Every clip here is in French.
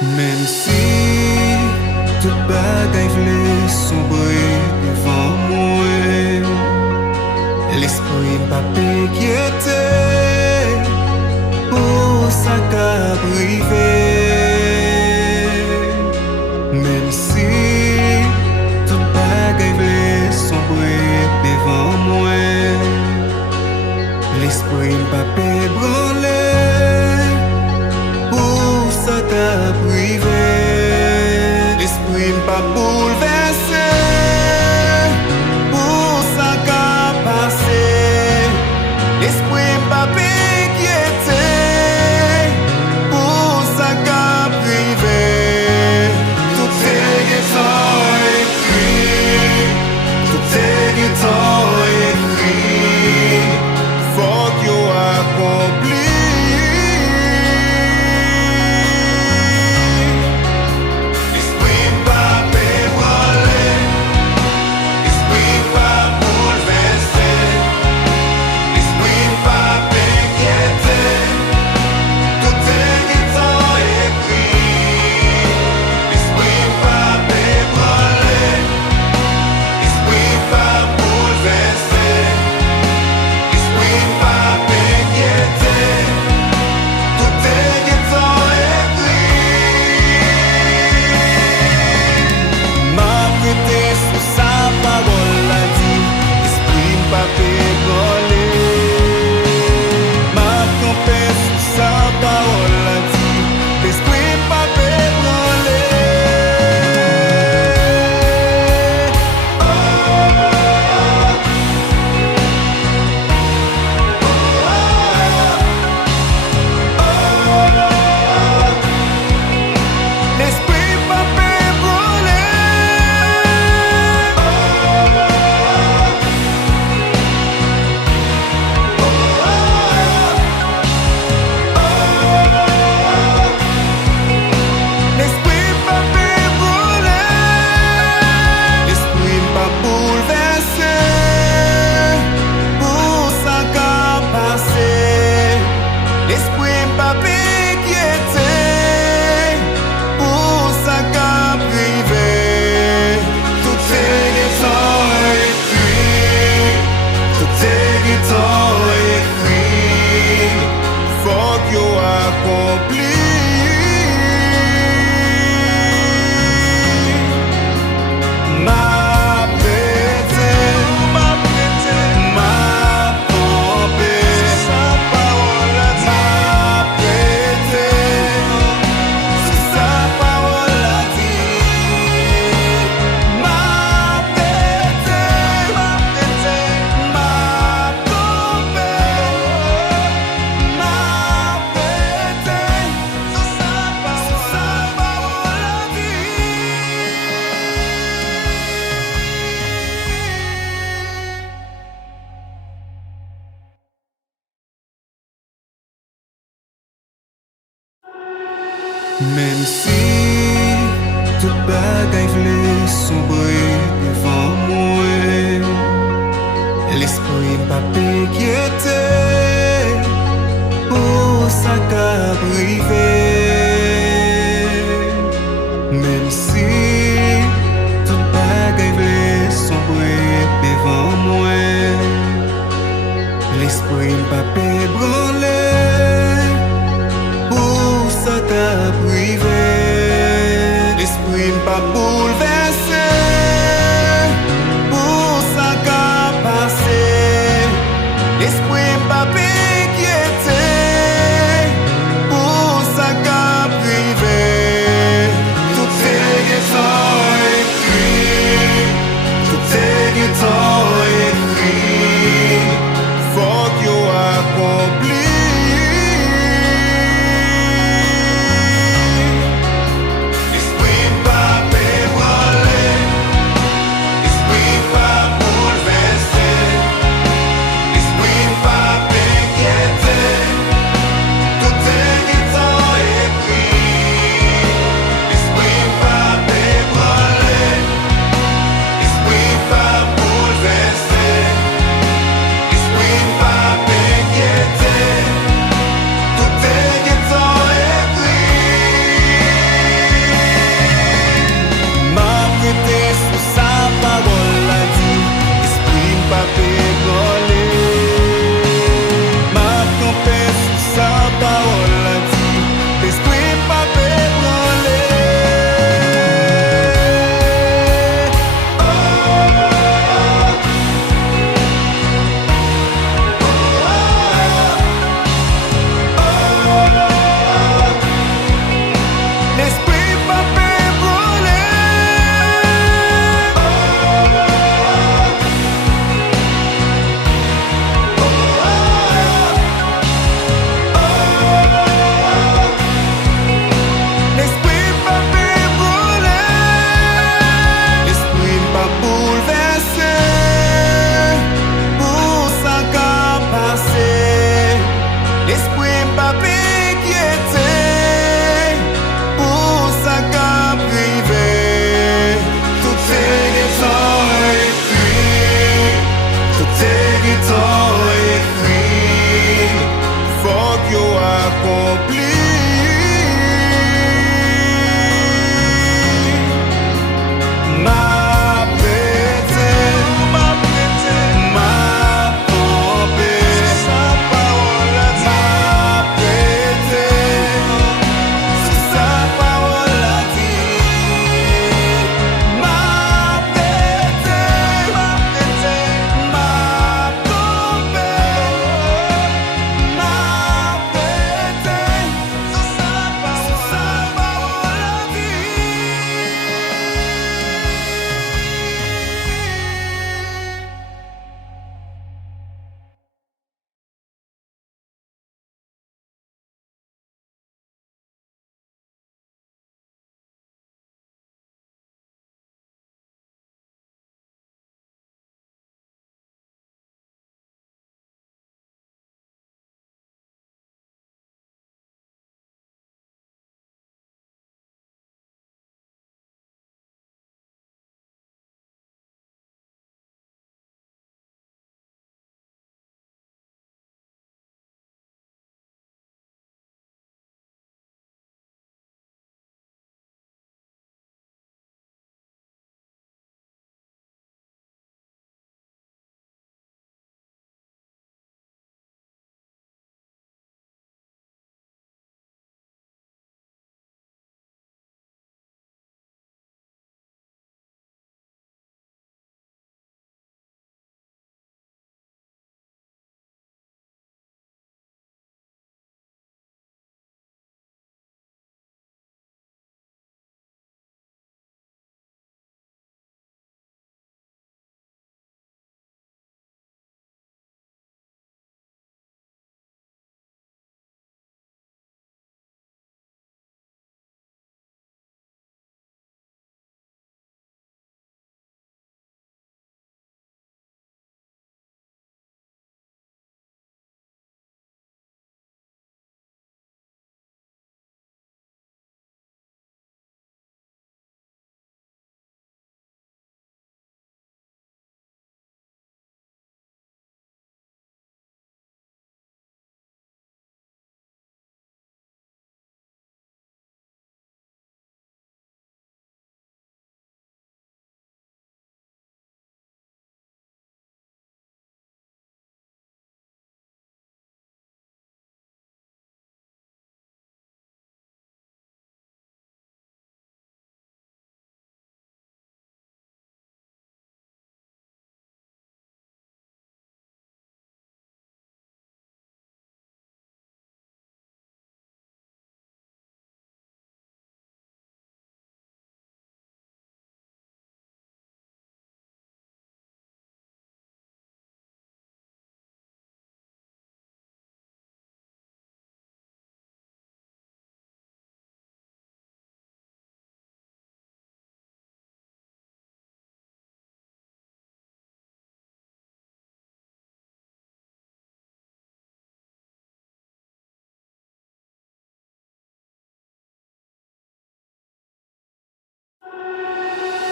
Même si tout bagay vle sombre devant moi, l'esprit m'a inquiété pour ça qu'a privé. Même si tout bagay vle sombre devant moi, l'esprit m'a ébranlé pour ça qu'a privé. L'esprit m'a bouleversé pour ça qu'a passé. L'esprit m'a inquiété pour ça qu'a privé. Tout est écrit, tout est écrit. Faut que you accompli. Même si tout bagay vle sombre devant moi, l'esprit m'a inquiété pour ça qu'a privé. Même si tout bagay vle sombre devant moi, l'esprit m'a ébranlé pour ça qu'a privé. L'esprit m'a bouleversé pour ça qu'a passé. L'esprit m'a inquiété pour ça qu'a privé. Tout est écrit, tout est écrit. Faut que you accompli. L'esprit m'a ébranlé.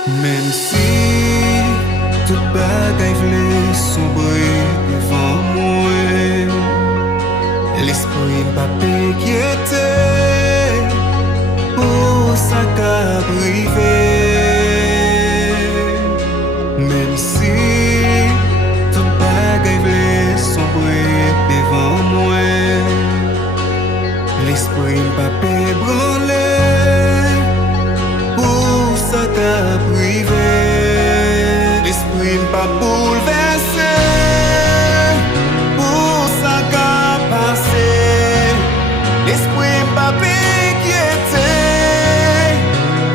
Même si tout bagay vle sombre devant moi, l'esprit m'a pas inquiété pour ça qu'a privé. Même si tout bagay vle sombre devant moi, l'esprit m'a pas ébranlé pour ça qu'a privé. L'esprit m'a bouleversé pour ça qu'a passé. L'esprit m'a inquiété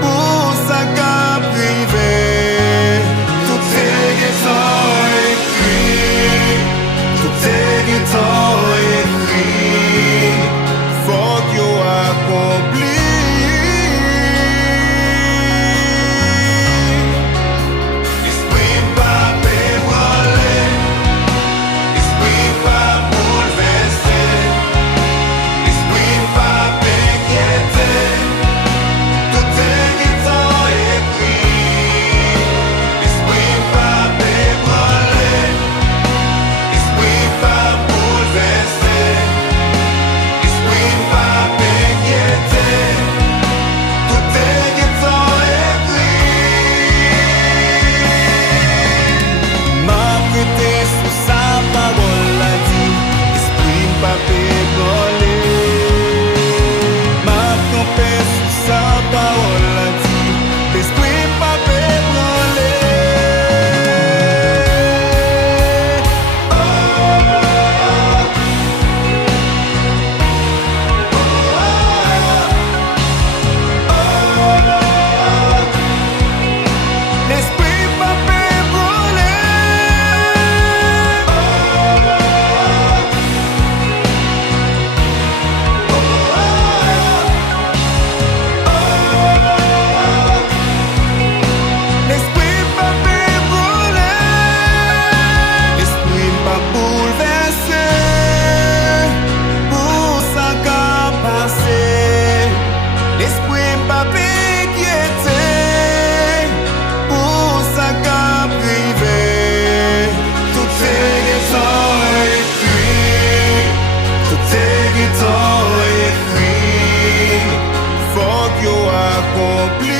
pour ça qu'a privé. Tout est guettant écrit, tout est guettant écrit. Faut que vous accompli. Faut que vous accompli.